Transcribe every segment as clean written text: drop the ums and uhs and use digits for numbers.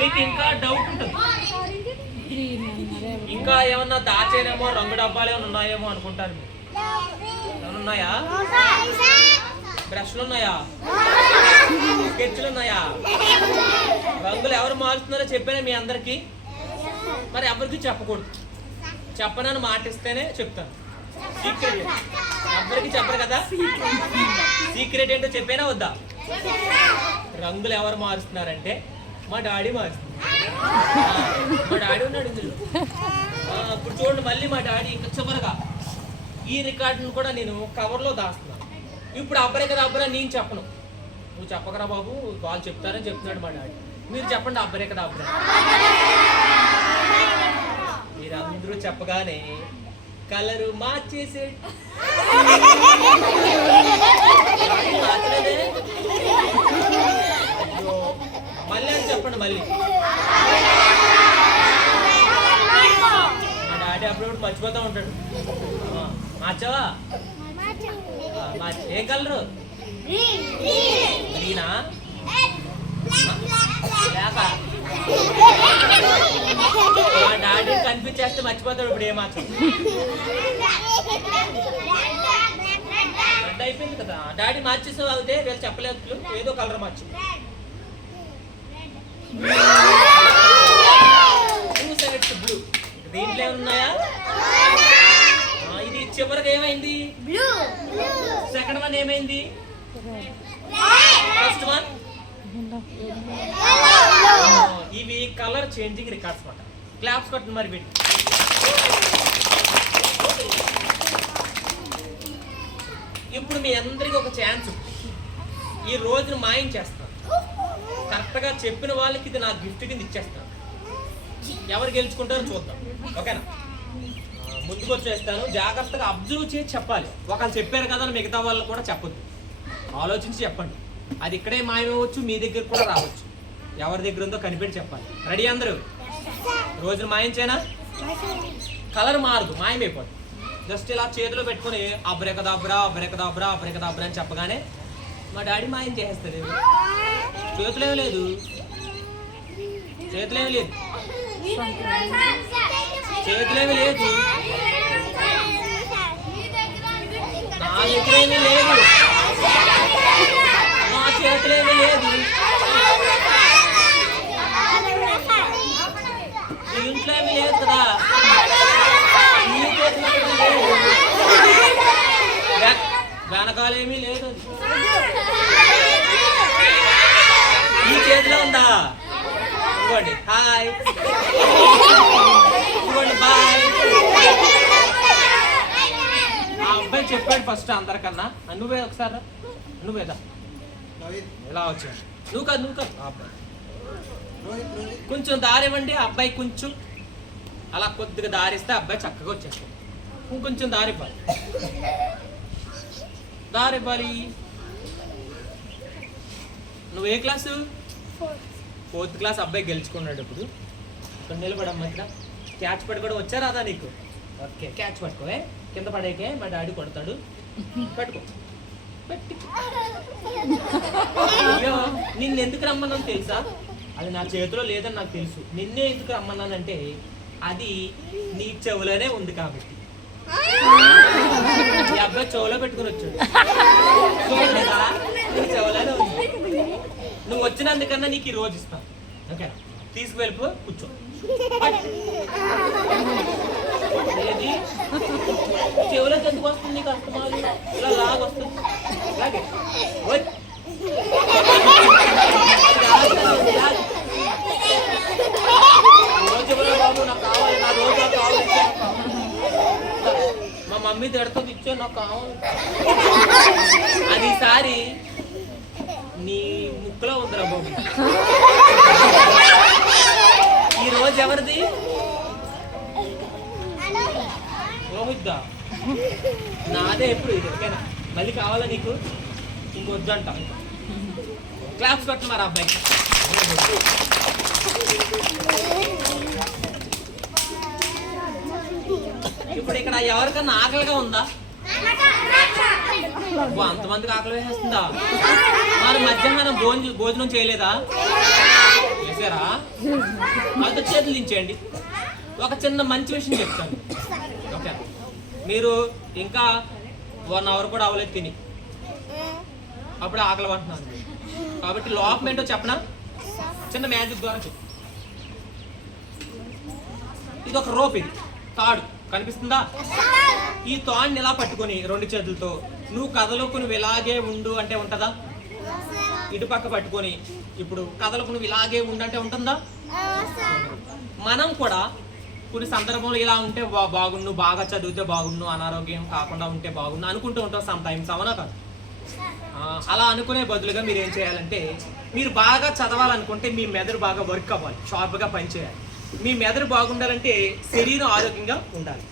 మీకు ఇంకా డౌట్ ఉంటుంది, ఇంకా ఏమన్నా దాచేనేమో రంగు డబ్బాలు ఏమైనా ఉన్నాయేమో అనుకుంటారు మీరు. ఏమైనా ఉన్నాయా? బ్రష్లు ఉన్నాయా? స్కెచ్లు ఉన్నాయా? రంగులు ఎవరు మారుస్తున్నారో చెప్పానే మీ అందరికి. మరి ఎవరికి చెప్పకూడదు, చెప్పనని మాట ఇస్తేనే చెప్తాను. సీక్రెట్ ఎవరికి చెప్పరు కదా. సీక్రెట్ ఏంటో చెప్పేనా వద్దా? రంగులు ఎవరు మారుస్తున్నారంటే మా డాడీ మారుస్తున్నారు. మా డాడీ ఉన్నాడు ఇందులో. ఇప్పుడు చూడండి, మళ్ళీ మా డాడీ ఇంకా చివరగా ఈ రికార్డును కూడా నేను కవర్లో దాస్తున్నాను. ఇప్పుడు అబ్బరే కదా అబ్బరా నేను చెప్పను, నువ్వు చెప్పకరా బాబు, వాళ్ళు చెప్తారని చెప్తున్నాడు మా డాడీ. మీరు చెప్పండి అబ్బరే కదా అబ్బరా. మీరందరూ చెప్పగానే కలరు మార్చేసే మళ్ళీ అని చెప్పండి. మళ్ళీ మా డాడీ అప్పుడప్పుడు మర్చిపోతూ ఉంటాడు. మార్చావా? ఏ కలరు? గ్రీనా? లేక మా డాడీ కన్ఫ్యూజ్ చేస్తే మర్చిపోతాడు. ఇప్పుడు ఏ మార్చు రెడ్ అయిపోయింది కదా. డాడీ మార్చేసే అవుతే వీళ్ళు చెప్పలేదు, ఏదో కలర్ మార్చు. బ్లూ. దీంట్లో ఏమున్నాయా? ఇది చివరికి ఏమైంది? సెకండ్ వన్ ఏమైంది? First one. ఇవి కలర్ చేంజింగ్ రికార్డ్స్ మాట. క్లాప్స్ కొట్టండి మరి పెట్టి. ఇప్పుడు మీ అందరికి ఒక ఛాన్స్. ఈ రోజును మాయం చేస్తాను. కరెక్ట్గా చెప్పిన వాళ్ళకి ఇది నా గిఫ్ట్ కింద ఇచ్చేస్తాను. ఎవరు గెలుచుకుంటారో చూద్దాం, ఓకేనా? ముందుకు వచ్చేస్తాను. జాగ్రత్తగా అబ్జర్వ్ చేసి చెప్పాలి. ఒకళ్ళు చెప్పారు కదా మిగతా వాళ్ళు కూడా చెప్పొద్దు. ఆలోచించి చెప్పండి. అది ఇక్కడే మాయమవచ్చు, మీ దగ్గర కూడా రావచ్చు. ఎవరి దగ్గర ఉందో కనిపెట్టి చెప్పాలి. రెడీ అందరూ? రోజును మాయం చేయనా? కలర్ మారదు, మాయమైపోదు. జస్ట్ ఇలా చేతిలో పెట్టుకుని అబ్రేకదాబ్రా అబ్రేకదాబ్రా అబ్రేకదాబ్రా అని చెప్పగానే మా డాడీ మాయం చేసేస్తాడు. చేతులు ఏమి లేదు, చేతులేమి లేదు, చేతులేమి లేదు, నా దగ్గరేమీ లేదు, నా చేతులేమి లేదు, ఇంట్లో ఏమి లేదు కదా, నీ చేతిలో లేదు, వెనకాలేమీ లేదు, ఈ చేతిలో ఉందా? ఇవ్వండి హాయ్, ఇవ్వండి బాయ్. ఆ అబ్బాయి చెప్పాడు ఫస్ట్ అందరికన్నా. నువ్వే ఒకసారి, నువ్వేదా ఎలా వచ్చా? నువ్వు కాదు అబ్బాయి కొంచెం దారి ఇవ్వండి. ఆ అబ్బాయి కొంచెం అలా కొద్దిగా దారిస్తే అబ్బాయి చక్కగా వచ్చేస్తాడు. ఇంకొంచెం దారి ఇవ్వాలి, దారి ఇవ్వాలి. నువ్వు ఏ క్లాసు? 4th class. అబ్బాయి గెలుచుకున్నాడు. ఇప్పుడు ఇక్కడ నిలబడమ్మా. ఇక్కడ క్యాచ్ పట్టుకోవడం వచ్చా రాదా నీకు? ఓకే, క్యాచ్ పట్టుకోవే. కింద పడేకే మా డాడీ కొడతాడు. పట్టుకో, అయ్యో నిన్ను ఎందుకు రమ్మన్నాను తెలుసా? అది నా చేతిలో లేదని నాకు తెలుసు. నిన్నే ఎందుకు రమ్మన్నానంటే అది నీ చెవులోనే ఉంది కాబట్టి. ఈ అబ్బాయి చెవులో పెట్టుకుని వచ్చాడు. చూడలేదా? నీ చెవులోనే ఉంది. నువ్వు వచ్చినందుకన్నా నీకు ఈ రోజు ఇస్తాను, ఓకే? తీసుకువెళ్ళిపో, కూర్చో. ఏది చెవులోకి ఎందుకు వస్తుంది నీకు? అస్తమాలు ఇలా లాగ వస్తుంది. అలాగే రోజు బాబు నాకు కావాలి, నా రోజు కావాలి. మా మమ్మీ తిడతది, ఇచ్చో నాకు కావాలి. అది ఈసారి నీ ముక్కులో ఉందిరా బాబు. ఈ రోజు ఎవరిది? రోహిత్. నాదే. ఎప్పుడు ఇది ఓకేనా? మళ్ళీ కావాలా నీకు? ఇంకొద్దంట. క్లాప్స్ కొట్టు మరి అబ్బాయి. ఇప్పుడు ఇక్కడ ఎవరికన్నా ఆకలిగా ఉందా? అంతమందికి ఆకలి వేసేస్తుందా? మరి మధ్యాహ్నం భోజనం చేయలేదా? చేశారా? వాళ్ళతో చేతులు దించేయండి. ఒక చిన్న మంచి విషయం చెప్తాను. ఓకే, మీరు ఇంకా 1 అవర్ కూడా అవ్వలేదు తిని, అప్పుడు ఆకలి అంటున్నాను. కాబట్టి లోపం ఏంటో చెప్పనా? చిన్న మ్యాజిక్ ద్వారా చెప్పు. ఇది ఒక రోప్, ఇది తాడు కనిపిస్తుందా? ఈ తాడుని ఇలా పట్టుకొని 2 చేతులతో నువ్వు కథలోకి నువ్వు ఇలాగే ఉండు అంటే ఉంటుందా? ఇటు పక్క పట్టుకొని ఇప్పుడు కథలకు నువ్వు ఇలాగే ఉండు అంటే ఉంటుందా? మనం కూడా కొన్ని సందర్భంలో ఇలా ఉంటే బాగుండు, బాగా చదివితే బాగుండు, అనారోగ్యం కాకుండా ఉంటే బాగుండు అనుకుంటూ ఉంటాం సమ్ టైమ్స్, అవునా కాదు? అలా అనుకునే బదులుగా మీరు ఏం చేయాలంటే, మీరు బాగా చదవాలనుకుంటే మీ మెదడు బాగా వర్క్ అవ్వాలి, షార్ప్గా పనిచేయాలి. మీ మెదడు బాగుండాలంటే శరీరం ఆరోగ్యంగా ఉండాలి.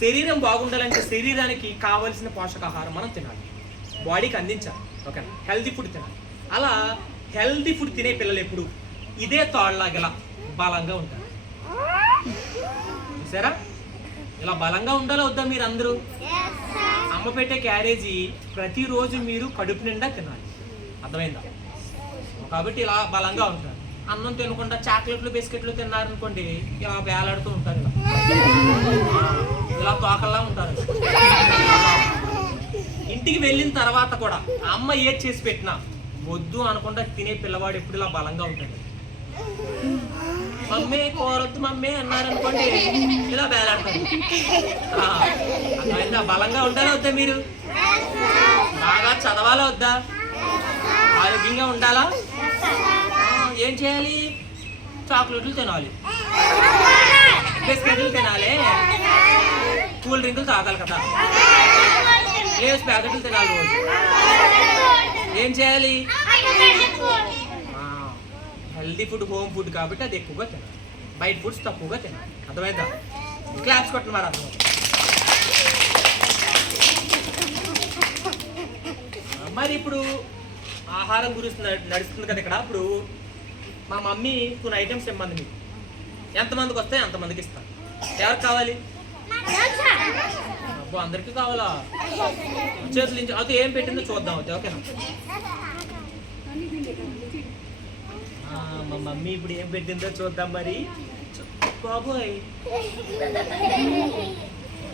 శరీరం బాగుండాలంటే శరీరానికి కావలసిన పోషకాహారం మనం తినాలి, బాడీకి అందించాలి. ఓకే, హెల్తీ ఫుడ్ తినాలి. అలా హెల్తీ ఫుడ్ తినే పిల్లలు ఎప్పుడు ఇదే తాళ్ళలాగా బలంగా ఉంటారు. చూసారా? ఇలా బలంగా ఉండాలో వద్దా? మీరు అందరూ అమ్మ పెట్టే క్యారేజీ ప్రతిరోజు మీరు కడుపు నిండా తినాలి, అర్థమైందా? కాబట్టి ఇలా బలంగా ఉంటారు. అన్నం తినకుండా చాక్లెట్లు బిస్కెట్లు తిన్నారనుకోండి, ఇలా వేలాడుతూ ఉంటారు, ఇలా తోకల్లా ఉంటారు. ఇంటికి వెళ్ళిన తర్వాత కూడా అమ్మ ఏది చేసి పెట్టినా వద్దు అనకుండా తినే పిల్లవాడు ఎప్పుడు ఇలా బలంగా ఉంటాడు. మమ్మీ కోరొద్దు మమ్మీ అన్నారనుకోండి, ఇలా వేలాడతారు. అర్థమైందా? బలంగా ఉంటారా వద్దా? మీరు బాగా చదవాలా వద్దా? ఆరోగ్యంగా ఉండాలా? ఏం చేయాలి? చాక్లెట్లు తినాలి, బిస్కెట్లు తినాలి, కూల్ డ్రింకులు తాగాలి కదా, లేస్ ప్యాకెట్లు తినాలి రోజు. ఏం చేయాలి? హెల్దీ ఫుడ్, హోమ్ ఫుడ్ కాబట్టి అది ఎక్కువగా తినాలి, బయట ఫుడ్స్ తక్కువగా తినాలి. అర్థమైందా? క్లాప్స్ కొట్టిన మరి అర్థం. మరి ఇప్పుడు ఆహారం గురించి నడుస్తుంది కదా ఇక్కడ. ఇప్పుడు మా మమ్మీ కొన్ని ఐటమ్స్ ఇమ్మంది, మీకు ఎంతమందికి వస్తాయి అంతమందికి ఇస్తాను. ఎవరికి కావాలి? అబ్బో, అందరికీ కావాలా? చేతులు నుంచి అది ఏం పెట్టిందో చూద్దాం. అయితే ఓకేనా? మా మమ్మీ ఇప్పుడు ఏం పెట్టిందో చూద్దాం. మరి బాబోయ్,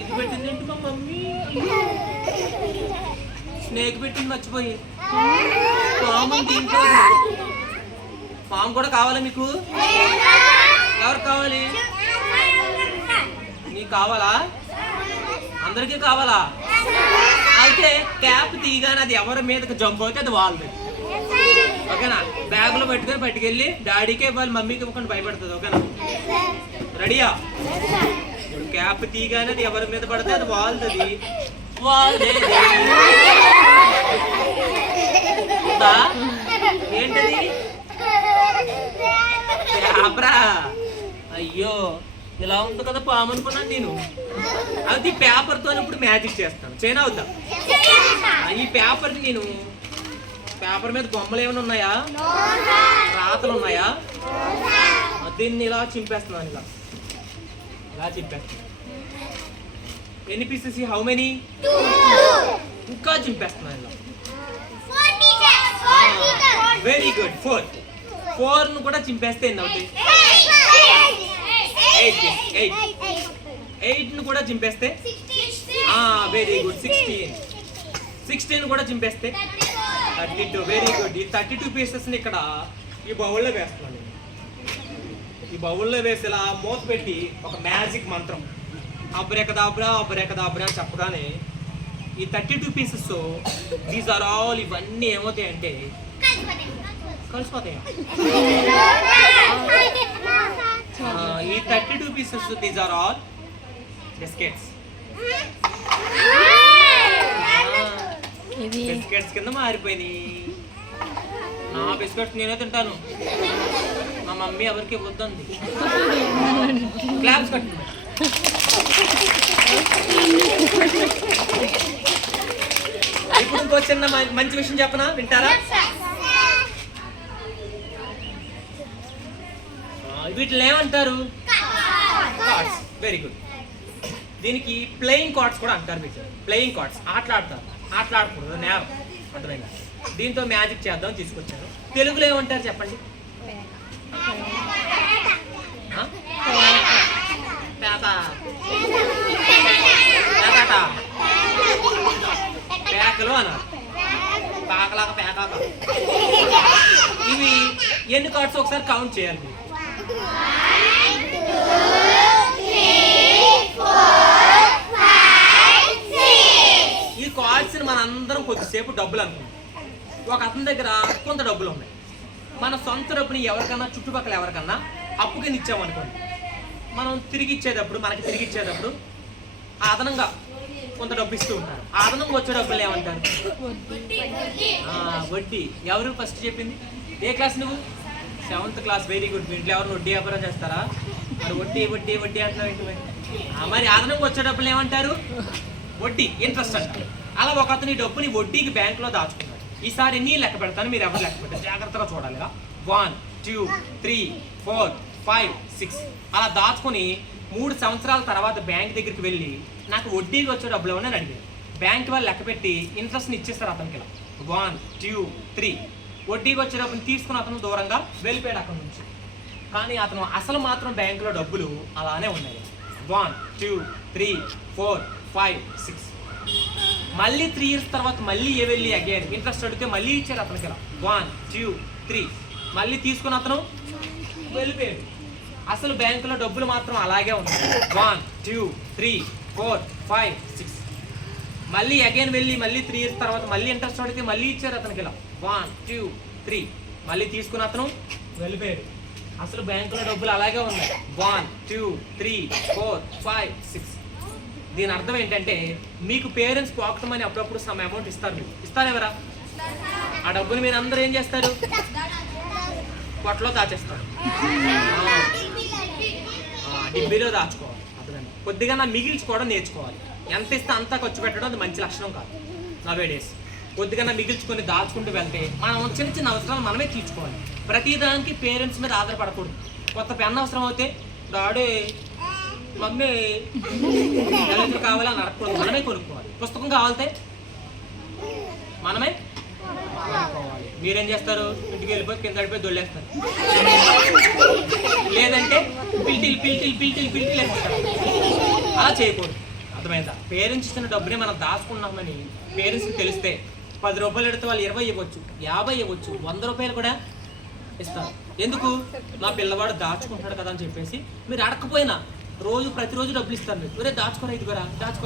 ఇది పెట్టింది ఏంటి మా మమ్మీ? స్నేక్ పెట్టింది, మర్చిపోయి. పాము దీంట్లో. పాము కూడా కావాలా మీకు? ఎవరికి కావాలి? నీకు కావాలా? అందరికీ కావాలా? అయితే క్యాప్ తీయగానే అది ఎవరి మీదకి జంప్ అవుతే అది వాళ్ళది. ఓకేనా? బ్యాగులో పెట్టుకొని పట్టుకెళ్ళి డాడీకే ఇవ్వాలి, మమ్మీకి ఇవ్వకుండా భయపడుతుంది. ఓకేనా? రెడీయా? క్యాప్ తీయగానే అది ఎవరి మీద పడితే అది వాళ్ళది. ఏంటది? పేపరా? అయ్యో, ఇలా ఉంది కదా పాము అనుకున్నాను నేను. అది పేపర్తో ఇప్పుడు మ్యాజిక్ చేస్తాను. చేయనా వద్దా? ఈ పేపర్ని నేను, పేపర్ మీద బొమ్మలు ఏమైనా ఉన్నాయా? రాతలు ఉన్నాయా? దీన్ని ఇలా చింపేస్తున్నాను, ఇలా ఇలా చింపేస్తాను. ఎన్ని పీసెస్? How many? ఇంకా చింపేస్తున్నాను ఇలా. Very good. 4 ను కూడా చింపేస్తే ఎన్ని అవుతాయి? 8 ను కూడా చింపేస్తే వెరీ గుడ్ 16 కూడా చింపేస్తే 32. Very good. ఈ 32 పీసెస్ని ఇక్కడ ఈ బౌల్లో వేస్తున్నాను. ఈ బౌల్లో వేసి ఇలా మూత పెట్టి ఒక మ్యాజిక్ మంత్రం అబ్రేకదాబ్రా అబ్రేకదాబ్రా చెప్పగానే ఈ 32 పీసెస్ దీస్ ఆర్ ఆల్, ఇవన్నీ ఏమవుతాయంటే కలిసిపోతాయి. ఈ 32 pieces these are all biscuits. Biscuits కింద మారిపోయినాయి. నా బిస్కెట్స్ నేనే తింటాను, మా మమ్మీ ఎవరికి వద్దంది. క్లాప్స్ కట్టింది. ఇప్పుడు ఇంకో చిన్న మంచి విషయం చెప్పనా, వింటారా? వీటిని ఏమంటారు? కార్డ్స్. Very good. దీనికి ప్లేయింగ్ కార్డ్స్ కూడా అంటారు. వీటి ప్లేయింగ్ కార్డ్స్. ఆటలాడకూడదు, నేరం. అర్థమైందా? దీంతో మ్యాజిక్ చేద్దాం తీసుకొచ్చారు. తెలుగులో ఏమంటారు చెప్పండి? ఒకసారి కౌంట్ చేయాలి మీరు. ఈ కార్డ్స్ మన అందరం కొద్దిసేపు డబ్బులు అనుకుంటాం. ఒక అతని దగ్గర కొంత డబ్బులు ఉన్నాయి. మన సొంత డబ్బుని ఎవరికన్నా చుట్టుపక్కల ఎవరికన్నా అప్పు కింద ఇచ్చామనుకోండి, మనం తిరిగి ఇచ్చేటప్పుడు అదనంగా కొంత డబ్బు ఇస్తూ ఉంటారు. అదనంగా వచ్చే డబ్బులు ఏమంటారు? వడ్డీ. ఎవరు ఫస్ట్ చెప్పింది? ఏ క్లాస్ నువ్వు? 7th class. Very good. మీ ఇంట్లో ఎవరు వడ్డీ వ్యాపారం చేస్తారా? మరి వడ్డీ వడ్డీ వడ్డీ అంటున్నావు ఏంటి? మరి అదనంగా వచ్చే డబ్బులు ఏమంటారు? వడ్డీ, ఇంట్రెస్ట్ అంటారు. అలా ఒక అతని డబ్బుని వడ్డీకి బ్యాంకులో దాచుకున్నాడు. ఈసారి ఎన్ని లెక్క పెడతాను, మీరు ఎవరు లెక్క పెట్టారు? జాగ్రత్తగా చూడాలి. 1 2 3 4 5 6 అలా దాచుకొని 3 సంవత్సరాల తర్వాత బ్యాంక్ దగ్గరికి వెళ్ళి నాకు వడ్డీకి వచ్చే డబ్బులు ఏమని అడిగారు. బ్యాంక్ వాళ్ళు లెక్క పెట్టి ఇంట్రెస్ట్ని ఇచ్చేస్తారు అతనికి. ఇలా 1 2 3 వడ్డీకి వచ్చే డబ్బుని తీసుకుని అతను దూరంగా వెళ్ళిపోయాడు అక్కడి నుంచి. కానీ అతను అసలు మాత్రం బ్యాంకులో డబ్బులు అలానే ఉన్నాయి. 1 2 3 4 5 6 మళ్ళీ 3 years తర్వాత మళ్ళీ వెళ్ళి అగైన్ ఇంట్రెస్ట్ అడిగితే మళ్ళీ ఇచ్చారు అతనికి. 1 2 3 మళ్ళీ తీసుకుని అతను వెళ్ళిపోయాడు. అసలు బ్యాంకులో డబ్బులు మాత్రం అలాగే ఉన్నాయి. 1 2 3 4 5 6 మళ్ళీ అగైన్ వెళ్ళి మళ్ళీ 3 years తర్వాత మళ్ళీ ఇంట్రెస్ట్ అడిగితే మళ్ళీ ఇచ్చారు అతనికి. 1 2 3 మళ్ళీ తీసుకుని అతను వెళ్ళిపోయాడు. అసలు బ్యాంకులో డబ్బులు అలాగే ఉన్నాయి. 1 2 3 4 5 6 దీని అర్థం ఏంటంటే మీకు పేరెంట్స్ పాకెట్ మనీ అప్పుడప్పుడు సమ్ అమౌంట్ ఇస్తారు. మీకు ఇస్తారు ఎవరా? ఆ డబ్బుని మీరు అందరూ ఏం చేస్తారు? పొట్టలో దాచేస్తారు, డిబ్బీలో దాచుకోవాలి. అర్థమైంది? కొద్దిగా మిగిల్చుకోవడం నేర్చుకోవాలి. ఎంత ఇస్తే అంతా ఖర్చు పెట్టడం అది మంచి లక్షణం కాదు. నవే డేస్ కొద్దిగా మిగిల్చుకొని దాచుకుంటూ వెళ్తే మనం చిన్న చిన్న అవసరాలు మనమే తీర్చుకోవాలి. ప్రతిదానికి పేరెంట్స్ మీద ఆధారపడకూడదు. కొత్త పెన్ అవసరం అయితే డాడీ మమ్మీ ఎలా కావాలని అడగకూడదు, మనమే కొనుక్కోవాలి. పుస్తకం కావాలితే మనమే కొనుక్కోవాలి. మీరేం చేస్తారు? ఇంటికి వెళ్ళిపోయి కింద పడిపోయి దొల్లేస్తారు, లేదంటే పిల్టిల్ వేస్తారు. అలా చేయకూడదు. అర్థమైందా? పేరెంట్స్ ఇచ్చిన డబ్బుని మనం దాచుకున్నామని పేరెంట్స్కి తెలిస్తే 10 రూపాయలు ఎడితే వాళ్ళు 20 ఇవ్వచ్చు, 50 ఇవ్వచ్చు, 100 రూపాయలు కూడా ఇస్తారు. ఎందుకు? మా పిల్లవాడు దాచుకుంటాడు కదా అని చెప్పేసి మీరు అడగకపోయినా ప్రతిరోజు డబ్బులు ఇస్తారు. మీరు దాచుకోరా, ఇదిగోరా దాచుకోరా